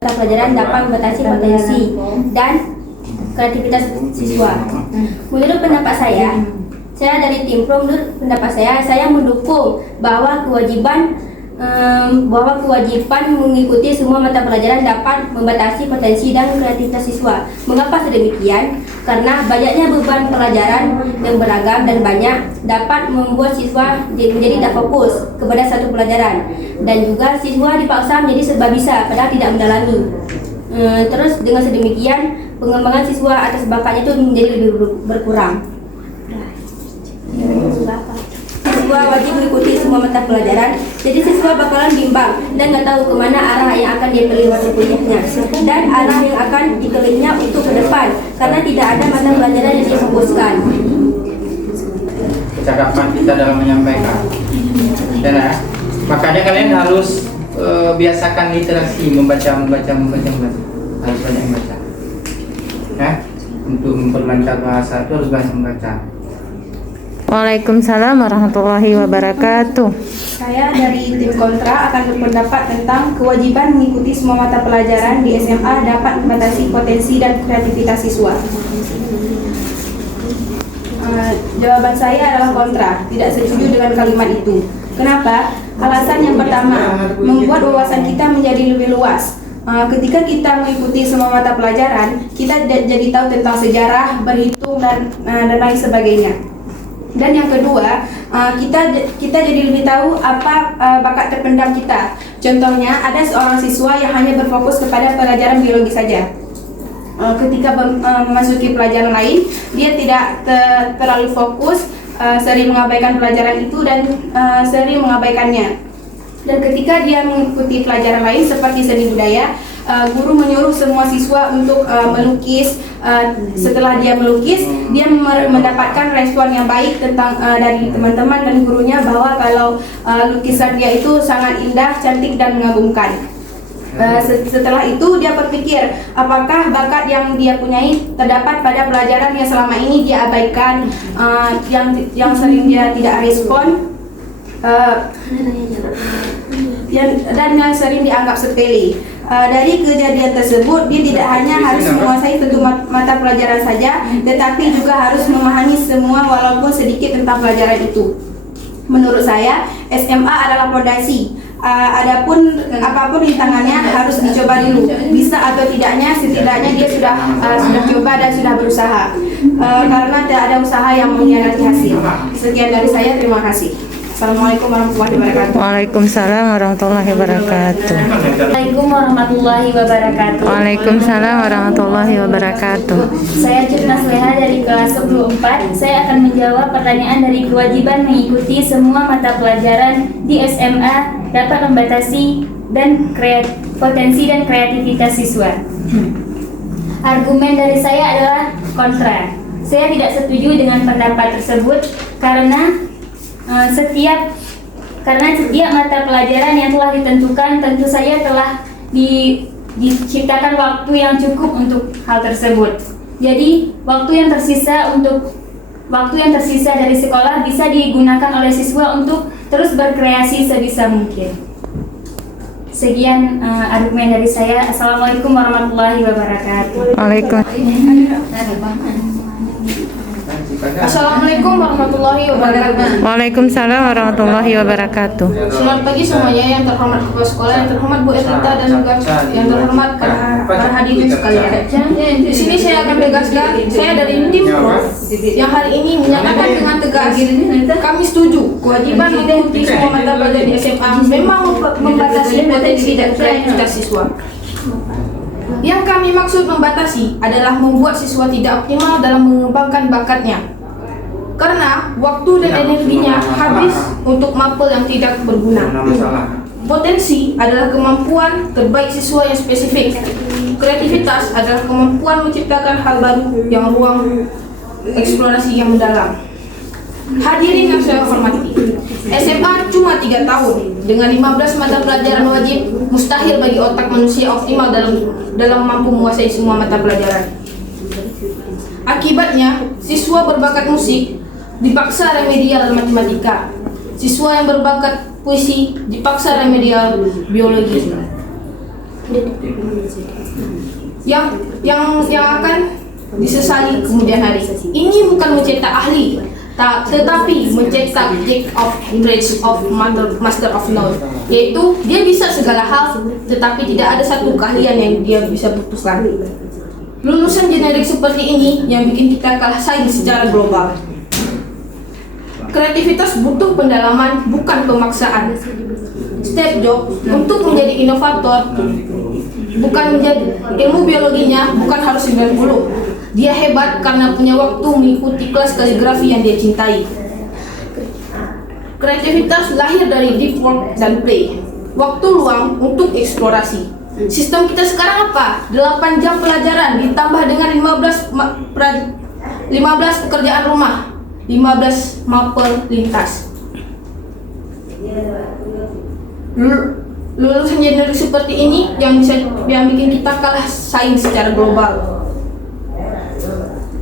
mata pelajaran dapat membatasi potensi dan kreativitas siswa. Menurut pendapat saya dari tim Pro, menurut pendapat saya mendukung bahwa kewajiban mengikuti semua mata pelajaran dapat membatasi potensi dan kreativitas siswa. Mengapa sedemikian? Karena banyaknya beban pelajaran yang beragam dan banyak dapat membuat siswa menjadi tak fokus kepada satu pelajaran, dan juga siswa dipaksa menjadi serba bisa padahal tidak mendalami. Terus dengan sedemikian pengembangan siswa atas bakatnya itu menjadi lebih berkurang. Siswa wajib mengikuti semua mata pelajaran, jadi siswa bakalan bimbang dan nggak tahu kemana arah yang akan dia pilih waktu kuliahnya dan arah yang akan dipilihnya untuk ke depan, karena tidak ada mata pelajaran yang difokuskan. Kecakapan kita dalam menyampaikan, dan makanya kalian harus biasakan literasi, membaca, harus banyak membaca. Untuk memperlancar bahasa itu harus banyak membaca. Waalaikumsalam warahmatullahi wabarakatuh. Saya dari tim kontra akan berpendapat tentang kewajiban mengikuti semua mata pelajaran di SMA dapat membatasi potensi dan kreativitas siswa. Jawaban saya adalah kontra, tidak setuju dengan kalimat itu. Kenapa? Alasan yang pertama, membuat wawasan kita menjadi lebih luas. Ketika kita mengikuti semua mata pelajaran, kita jadi tahu tentang sejarah, berhitung, dan lain sebagainya. Dan yang kedua, kita jadi lebih tahu apa bakat terpendam kita. Contohnya, ada seorang siswa yang hanya berfokus kepada pelajaran biologi saja. Ketika memasuki pelajaran lain, dia tidak terlalu fokus, sering mengabaikan pelajaran itu dan sering mengabaikannya. Dan ketika dia mengikuti pelajaran lain seperti seni budaya, guru menyuruh semua siswa untuk melukis. Setelah dia melukis, dia mendapatkan respon yang baik dari teman-teman dan gurunya bahwa kalau lukisan dia itu sangat indah, cantik, dan mengagumkan. Setelah itu dia berpikir apakah bakat yang dia punyai terdapat pada pelajaran yang selama ini dia abaikan, yang sering dia tidak respon, dan yang sering dianggap sepele. Dari kejadian tersebut, dia tidak hanya harus menguasai satu mata pelajaran saja, tetapi juga harus memahami semua walaupun sedikit tentang pelajaran itu. Menurut saya, SMA adalah fondasi. Adapun apapun rintangannya harus dicoba dulu. Bisa atau tidaknya, setidaknya dia sudah coba dan sudah berusaha. Karena tidak ada usaha yang mengkhianati hasil. Sekian dari saya, terima kasih. Assalamualaikum warahmatullahi wabarakatuh. Waalaikumsalam warahmatullahi wabarakatuh. Assalamualaikum warahmatullahi wabarakatuh. Waalaikumsalam warahmatullahi wabarakatuh. Saya Jurnas Leha dari kelas 14. Saya akan menjawab pertanyaan dari kewajiban mengikuti semua mata pelajaran di SMA dapat membatasi dan potensi dan kreativitas siswa. Argumen dari saya adalah kontra. Saya tidak setuju dengan pendapat tersebut karena setiap mata pelajaran yang telah ditentukan tentu saja telah diciptakan waktu yang cukup untuk hal tersebut. Jadi waktu yang tersisa dari sekolah bisa digunakan oleh siswa untuk terus berkreasi sebisa mungkin. Sekian argumen dari saya. Assalamualaikum warahmatullahi wabarakatuh. Assalamualaikum warahmatullahi wabarakatuh. Waalaikumsalam warahmatullahi wabarakatuh. Selamat pagi semuanya, yang terhormat kepala sekolah, yang terhormat Bu Elita, dan juga yang terhormat para hadirin sekalian. Di sini saya akan tegaskan, saya dari tim Pro yang hari ini menyatakan dengan tegas, kami setuju kewajiban mengikuti semua mata pelajaran di SMA memang membatasi potensi dan kreativitas siswa. Yang kami maksud membatasi adalah membuat siswa tidak optimal dalam mengembangkan bakatnya, karena waktu dan energinya habis untuk mapel yang tidak berguna. Potensi adalah kemampuan terbaik siswa yang spesifik. Kreativitas adalah kemampuan menciptakan hal baru yang ruang eksplorasi yang mendalam. Hadirin yang saya hormati, SMA cuma 3 tahun dengan 15 mata pelajaran wajib. Mustahil bagi otak manusia optimal dalam mampu menguasai semua mata pelajaran. Akibatnya, siswa berbakat musik dipaksa remedial matematika. Siswa yang berbakat puisi dipaksa remedial biologi. yang akan disesali kemudian hari. Ini bukan mencetak ahli, tetapi mencetak Jack of Trades of Master of None, yaitu dia bisa segala hal, tetapi tidak ada satu keahlian yang dia bisa putuskan. Lulusan generik seperti ini yang bikin kita kalah saing secara global. Kreativitas butuh pendalaman, bukan pemaksaan. Steve Jobs untuk menjadi inovator bukan menjadi ilmu biologinya bukan harus 90. Dia hebat karena punya waktu mengikuti kelas kaligrafi yang dia cintai. Kreativitas lahir dari deep work dan play. Waktu luang untuk eksplorasi. Sistem kita sekarang apa? 8 jam pelajaran ditambah dengan 15 pekerjaan rumah, 15 mapel lintas. Lulusan generik seperti ini yang bikin kita kalah saing secara global.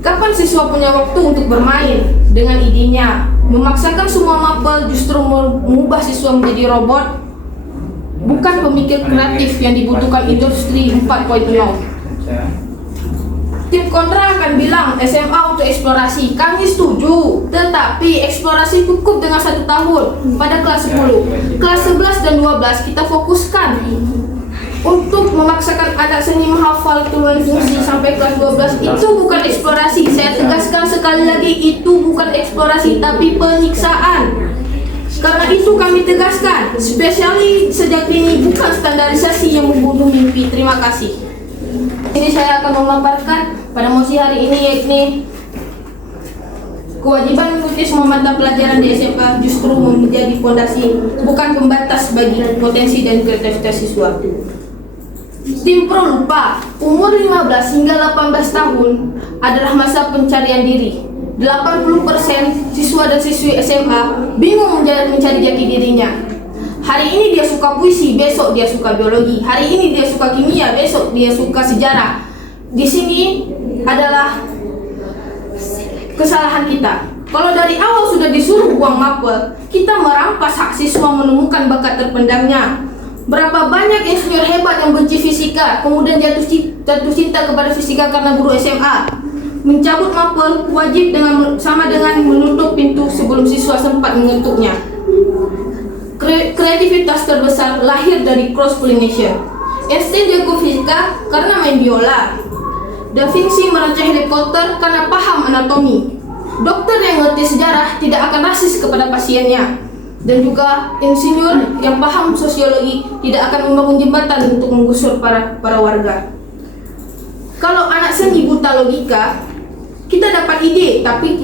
Kapan siswa punya waktu untuk bermain dengan idenya? Memaksakan semua mapel justru mengubah siswa menjadi robot. Bukan pemikir kreatif yang dibutuhkan industri 4.0. Tim kontra akan bilang SMA untuk eksplorasi. Kami setuju, tetapi eksplorasi cukup dengan 1 tahun pada kelas 10. Kelas 11 dan 12 kita fokuskan untuk memaksakan anak seni menghafal turunan fungsi sampai kelas 12. Itu bukan eksplorasi. Saya tegaskan sekali lagi, itu bukan eksplorasi tapi penyiksaan. Karena itu kami tegaskan, spesialis sejak ini bukan standarisasi yang membunuh mimpi. Terima kasih. Ini saya akan memaparkan pada mosi hari ini, yakni kewajiban mengikuti semua mata pelajaran di SMA justru menjadi fondasi, bukan pembatas bagi potensi dan kreativitas siswa. Tim Pro lupa, umur 15 hingga 18 tahun adalah masa pencarian diri. 80% siswa dan siswi SMA bingung mencari jati dirinya. Hari ini dia suka puisi, besok dia suka biologi. Hari ini dia suka kimia, besok dia suka sejarah. Di sini adalah kesalahan kita. Kalau dari awal sudah disuruh buang mapel, kita merampas hak siswa menemukan bakat terpendamnya. Berapa banyak insinyur hebat yang benci fisika, kemudian jatuh cinta kepada fisika karena guru SMA. Mencabut mapel wajib sama dengan menutup pintu sebelum siswa sempat mengetuknya. Kreativitas terbesar lahir dari cross pollination. Einstein jago fisika karena main biola. Da Vinci merancang helikopter karena paham anatomi. Dokter yang ngerti sejarah tidak akan rasis kepada pasiennya. Dan juga insinyur yang paham sosiologi tidak akan membangun jembatan untuk menggusur para warga. Kalau anak seni buta logika, kita dapat ide tapi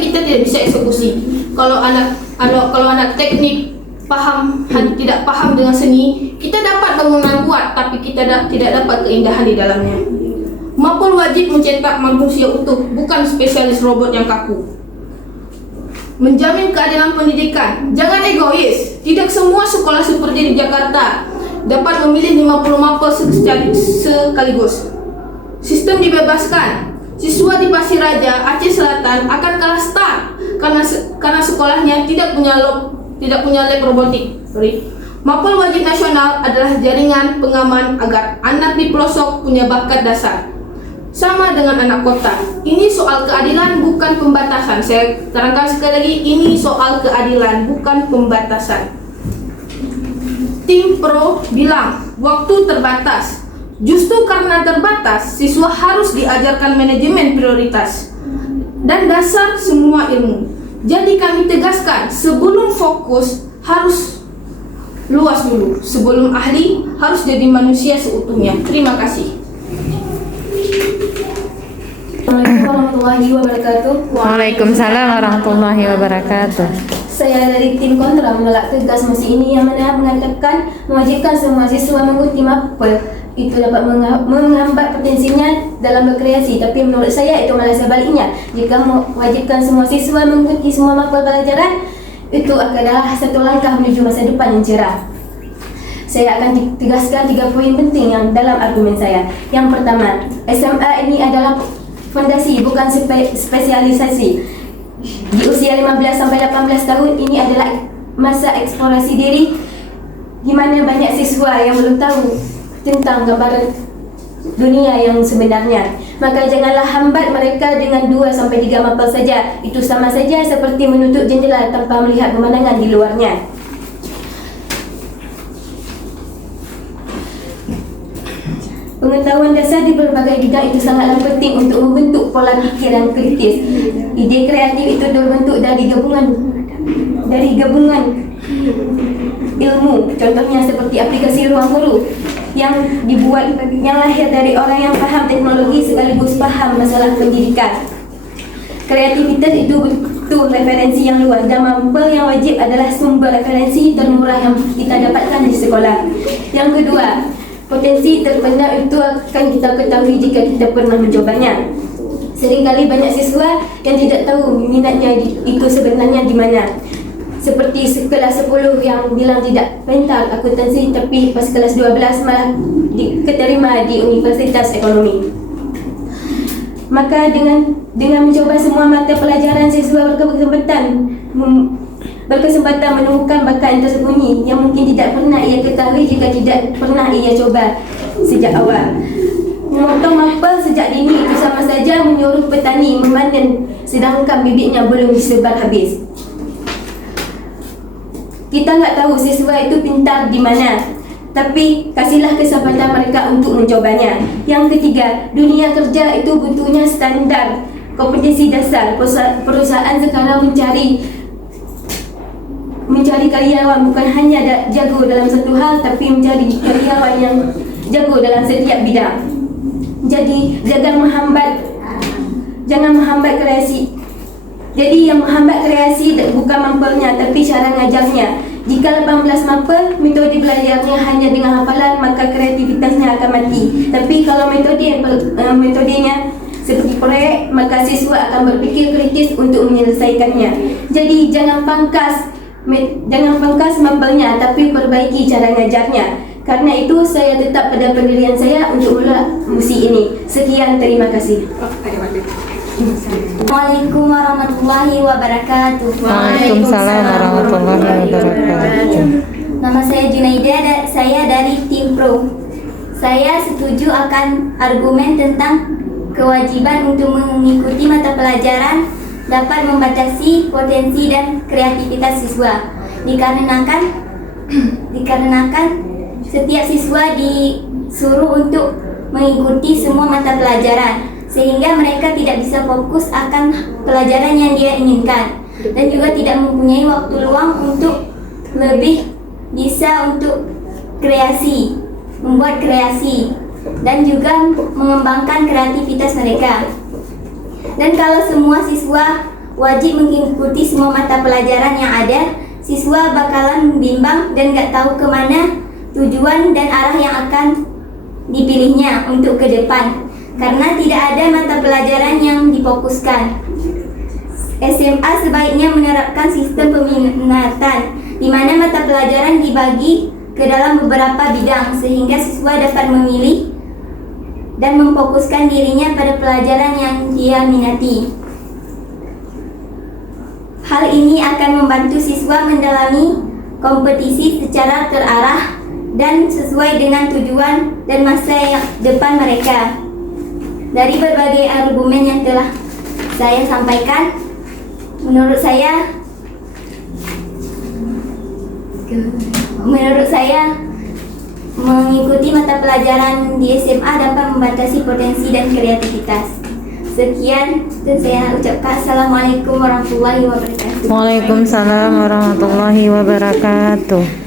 kita tidak bisa eksekusi. Kalau anak teknik tidak paham dengan seni, kita dapat bangunan kuat tapi kita tidak dapat keindahan di dalamnya. Mapel wajib mencetak manusia utuh, bukan spesialis robot yang kaku. Menjamin keadilan pendidikan. Jangan egois. Tidak semua sekolah seperti di Jakarta dapat memilih 50 mapel sekaligus. Sistem dibebaskan. Siswa di Pasir Raja, Aceh Selatan akan kalah start karena sekolahnya tidak punya lab robotik. Mapel wajib nasional adalah jaringan pengaman agar anak di pelosok punya bakat dasar. Sama dengan anak kota. Ini soal keadilan, bukan pembatasan. Saya terangkan sekali lagi, ini soal keadilan, bukan pembatasan. Tim Pro bilang, waktu terbatas. Justru karena terbatas, siswa harus diajarkan manajemen prioritas dan dasar semua ilmu. Jadi kami tegaskan, sebelum fokus harus luas dulu. Sebelum ahli, harus jadi manusia seutuhnya. Terima kasih. Assalamualaikum warahmatullahi wabarakatuh. Waalaikumsalam warahmatullahi wabarakatuh. Saya dari tim kontra menolak tegas mosi ini yang mana mengatakan mewajibkan semua siswa mengikuti mapel. Itu dapat menghambat potensinya dalam berkreasi. Tapi menurut saya itu malah sebaliknya. Jika mewajibkan semua siswa mengikuti semua mapel pelajaran, itu adalah satu langkah menuju masa depan yang cerah. Saya akan tegaskan 3 poin penting yang dalam argumen saya. Yang pertama, SMA ini adalah fondasi, bukan spesialisasi. Di usia 15 sampai 18 tahun ini adalah masa eksplorasi diri, di mana banyak siswa yang belum tahu tentang gambaran dunia yang sebenarnya. Maka janganlah hambat mereka dengan 2-3 mapel saja. Itu sama saja seperti menutup jendela tanpa melihat pemandangan di luarnya. Pengetahuan dasar di berbagai bidang itu sangatlah penting untuk membentuk pola fikir yang kritis. Ide kreatif itu terbentuk dari gabungan ilmu, contohnya seperti aplikasi ruang guru yang lahir dari orang yang paham teknologi sekaligus paham masalah pendidikan. Kreativitas itu butuh referensi yang luas dan mapel yang wajib adalah sumber referensi termurah yang kita dapatkan di sekolah. Yang kedua, potensi terpendam itu akan kita ketahui jika kita pernah mencobanya. Seringkali banyak siswa yang tidak tahu minatnya itu sebenarnya di mana. Seperti kelas 10 yang bilang tidak mental akuntansi, tapi pas kelas 12 malah keterima di Universitas Ekonomi. Maka dengan mencoba semua mata pelajaran, siswa berkesempatan menemukan bakat yang tersembunyi yang mungkin tidak pernah ia ketahui jika tidak pernah ia coba sejak awal. Memotong mapel sejak dini itu sama saja menyuruh petani memanen sedangkan bibitnya belum disebar habis. Kita nggak tahu siswa itu pintar di mana, tapi kasihlah kesempatan mereka untuk mencobanya. Yang ketiga, dunia kerja itu butuhnya standar kompetensi dasar. Perusahaan sekarang mencari karyawan bukan hanya jago dalam satu hal, tapi mencari karyawan yang jago dalam setiap bidang. Jadi jangan menghambat kreasi. Jadi yang menghambat kreasi bukan mapelnya, tapi cara ngajarnya. Jika 18 mapel, metode belajarnya hanya dengan hafalan, maka kreativitasnya akan mati. Tapi kalau metodenya seperti proyek, maka siswa akan berpikir kritis untuk menyelesaikannya. Jadi jangan pangkas mapelnya, tapi perbaiki cara ngajarnya. Karena itu saya tetap pada pendirian saya untuk mula musi ini. Sekian, terima kasih. Assalamualaikum warahmatullahi wabarakatuh. Waalaikumsalam warahmatullahi wabarakatuh. Nama saya Junaida, saya dari tim Pro. Saya setuju akan argumen tentang kewajiban untuk mengikuti mata pelajaran dapat membatasi potensi dan kreativitas siswa. Dikarenakan setiap siswa disuruh untuk mengikuti semua mata pelajaran, sehingga mereka tidak bisa fokus akan pelajaran yang dia inginkan, dan juga tidak mempunyai waktu luang untuk lebih bisa untuk membuat kreasi, dan juga mengembangkan kreativitas mereka. Dan kalau semua siswa wajib mengikuti semua mata pelajaran yang ada, siswa bakalan bimbang dan gak tahu kemana tujuan dan arah yang akan dipilihnya untuk ke depan, karena tidak ada mata pelajaran yang difokuskan. SMA sebaiknya menerapkan sistem peminatan, di mana mata pelajaran dibagi ke dalam beberapa bidang, sehingga siswa dapat memilih dan memfokuskan dirinya pada pelajaran yang dia minati. Hal ini akan membantu siswa mendalami kompetisi secara terarah dan sesuai dengan tujuan dan masa depan mereka. Dari berbagai argumen yang telah saya sampaikan, menurut saya mengikuti mata pelajaran di SMA dapat membatasi potensi dan kreativitas. Sekian, dan saya ucapkan Assalamualaikum warahmatullahi wabarakatuh. Waalaikumsalam warahmatullahi wabarakatuh.